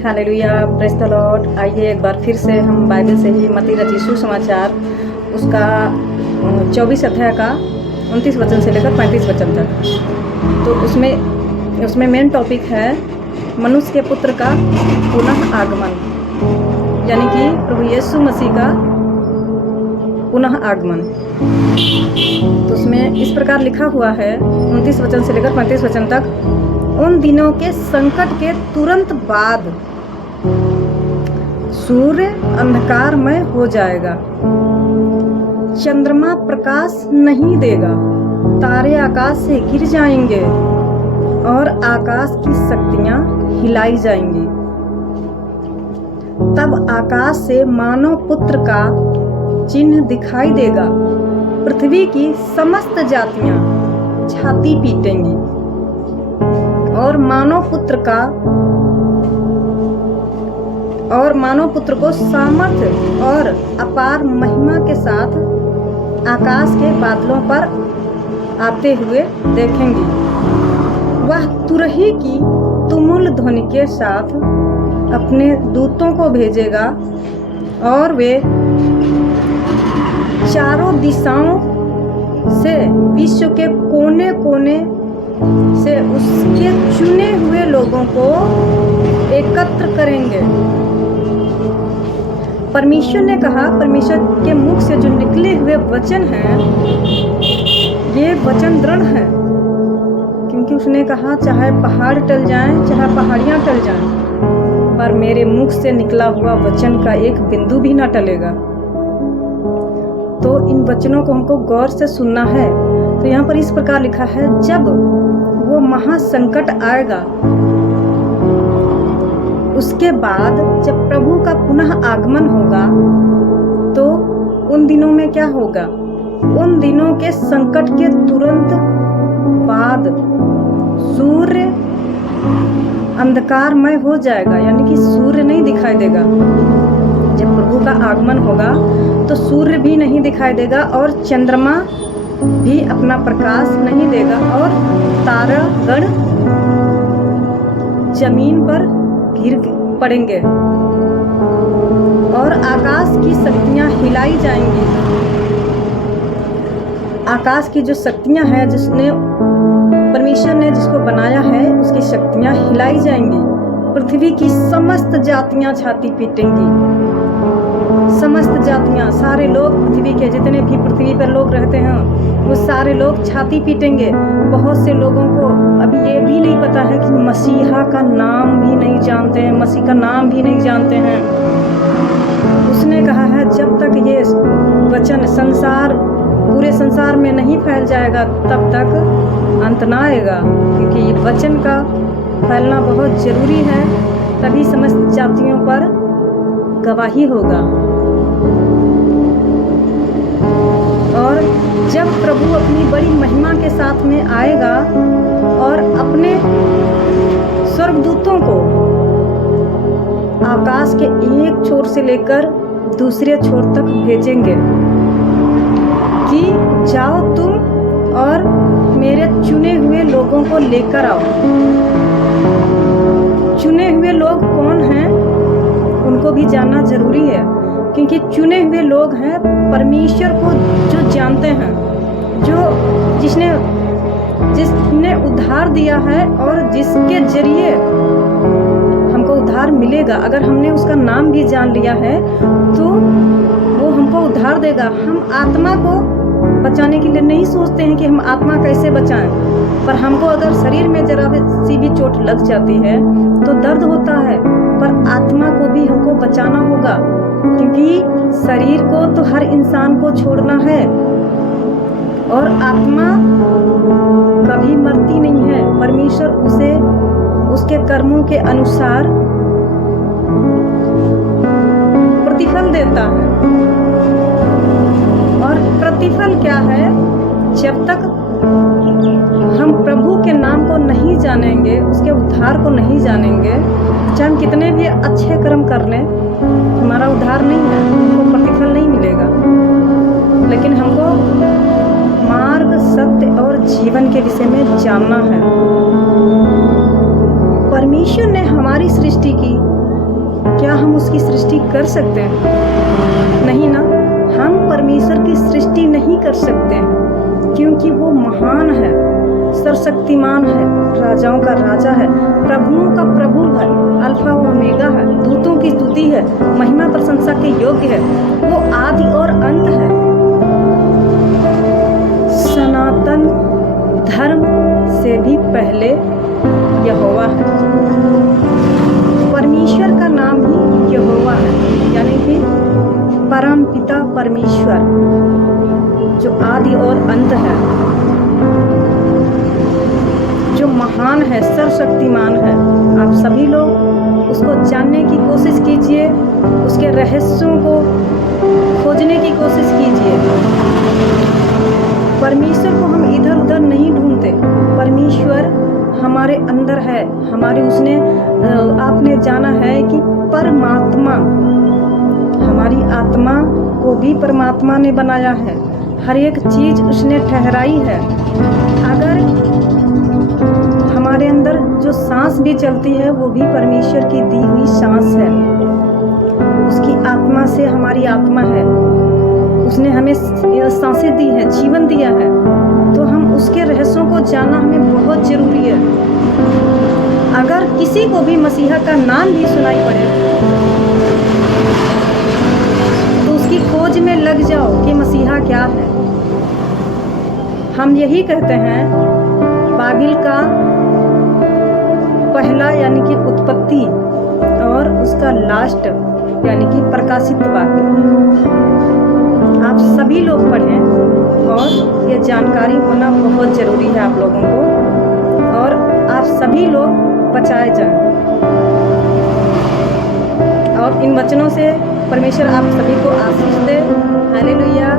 Hallelujah, praise the Lord. आइए एक बार फिर से हम बाइबल से ही मत्ती रचित सुसमाचार उसका 24 अध्याय का 29 वचन से लेकर 35 वचन तक। तो उसमें मेन टॉपिक है मनुष्य के पुत्र का पुनः आगमन, यानी कि प्रभु यीशु मसीह का पुनः आगमन। तो उसमें इस प्रकार लिखा हुआ है 29 वचन से लेकर 35 वचन तक। उन दिनों के संकट के तुरंत बाद सूर्य अंधकारमय हो जाएगा, चंद्रमा प्रकाश नहीं देगा, तारे आकाश से गिर जाएंगे और आकाश की शक्तियां हिलाई जाएंगी। तब आकाश से मानव पुत्र का चिन्ह दिखाई देगा। पृथ्वी की समस्त जातियां छाती पीटेंगी और मानव पुत्र को सामर्थ्य और अपार महिमा के साथ आकाश के बादलों पर आते हुए देखेंगे। वह तुरही की तुमुल ध्वनि के साथ अपने दूतों को भेजेगा और वे चारों दिशाओं से विश्व के कोने कोने से उसके चुने हुए लोगों को एकत्र करेंगे। परमेश्वर ने कहा, परमेश्वर के मुख से जो निकले हुए वचन हैं, ये वचन दृढ़ है, क्योंकि उसने कहा चाहे पहाड़ टल जाएं, चाहे पहाड़ियां टल जाएं, पर मेरे मुख से निकला हुआ वचन का एक बिंदु भी ना टलेगा। तो इन वचनों को हमको गौर से सुनना है। तो यहाँ पर इस प्रकार लिखा है, जब वो महासंकट आएगा, उसके बाद जब प्रभु का पुनः आगमन होगा, तो उन दिनों में क्या होगा? उन दिनों के संकट के तुरंत बाद सूर्य अंधकारमय हो जाएगा, यानी कि सूर्य नहीं दिखाई देगा। जब प्रभु का आगमन होगा तो सूर्य भी नहीं दिखाई देगा और चंद्रमा भी अपना प्रकाश नहीं देगा और तारागण जमीन पर गिर पड़ेंगे और आकाश की शक्तियां हिलाई जाएंगी। आकाश की जो शक्तियां हैं, जिसने परमेश्वर ने जिसको बनाया है, उसकी शक्तियां हिलाई जाएंगी। पृथ्वी की समस्त जातियां छाती पीटेंगी। समस्त जातियां, सारे लोग, पृथ्वी के जितने भी पृथ्वी पर लोग रहते हैं, वो सारे लोग छाती पीटेंगे। बहुत से लोगों को अभी ये भी नहीं पता है कि मसीहा का नाम भी नहीं जानते हैं, मसीह का नाम भी नहीं जानते हैं। उसने कहा है, जब तक ये वचन पूरे संसार में नहीं फैल जाएगा, तब तक अंत ना आएगा, क्योंकि ये वचन का फैलना बहुत ज़रूरी है, तभी समस्त जातियों पर गवाही होगा। और जब प्रभु अपनी बड़ी महिमा के साथ में आएगा और अपने स्वर्गदूतों को आकाश के एक छोर से लेकर दूसरे छोर तक भेजेंगे कि जाओ तुम और मेरे चुने हुए लोगों को लेकर आओ। चुने हुए लोग कौन हैं, उनको भी जानना जरूरी है, क्योंकि चुने हुए लोग हैं परमेश्वर को जो जानते हैं, जिसने उद्धार दिया है और जिसके जरिए हमको उद्धार मिलेगा। अगर हमने उसका नाम भी जान लिया है तो वो हमको उद्धार देगा। हम आत्मा को बचाने के लिए नहीं सोचते हैं कि हम आत्मा कैसे बचाएं, पर हमको अगर शरीर में जरा सी भी चोट लग जाती है तो दर्द होता है, पर आत्मा को भी हमको बचाना होगा, क्योंकि शरीर को तो हर इंसान को छोड़ना है और आत्मा कभी मरती नहीं है। परमेश्वर उसे उसके कर्मों के अनुसार प्रतिफल देता है। और प्रतिफल क्या है? जब तक हम प्रभु के नाम को नहीं जानेंगे, उसके उद्धार को नहीं जानेंगे, चाहे हम कितने भी अच्छे कर्म कर लें, हमारा उद्धार नहीं है, हमको प्रतिफल नहीं मिलेगा। लेकिन हमको मार्ग, सत्य और जीवन के विषय में जानना है। परमेश्वर ने हमारी सृष्टि की क्या हम उसकी सृष्टि कर सकते हैं? नहीं ना, हम परमेश्वर की सृष्टि नहीं कर सकते हैं, क्योंकि वो महान है, सर्वशक्तिमान है, राजाओं का राजा है, प्रभुओं का प्रभु है, अल्फा व ओमेगा है, दूतों की स्तुति है, महिमा प्रशंसा के योग्य है, वो आदि और अंत है, सनातन धर्म से भी पहले यहोवा है। परमेश्वर का नाम ही यहोवा है, यानी कि परम पिता परमेश्वर, जो आदि और अंत है, जो महान है, सर्वशक्तिमान है। आप सभी लोग उसको जानने की कोशिश कीजिए, उसके रहस्यों को खोजने की कोशिश कीजिए। परमेश्वर को हम इधर उधर नहीं ढूंढते, परमेश्वर हमारे अंदर है, हमारे उसने आपने जाना है कि परमात्मा, हमारी आत्मा को भी परमात्मा ने बनाया है, हर एक चीज उसने ठहराई है। अगर हमारे अंदर जो सांस भी चलती है वो भी परमेश्वर की दी हुई सांस है, उसकी आत्मा से हमारी आत्मा है, उसने हमें सांसें दी है, जीवन दिया है, तो हम उसके रहस्यों को जानना हमें बहुत जरूरी है। अगर किसी को भी मसीहा का नाम भी सुनाई पड़े तो उसकी खोज में लग जाओ कि मसीहा क्या है। हम यही कहते हैं, बाइबिल का पहला यानी कि उत्पत्ति और उसका लास्ट यानी कि प्रकाशित वाक्य आप सभी लोग पढ़ें, और ये जानकारी होना बहुत ज़रूरी है आप लोगों को, और आप सभी लोग बचाए जाएं। और इन वचनों से परमेश्वर आप सभी को आशीष दे। हालेलुया।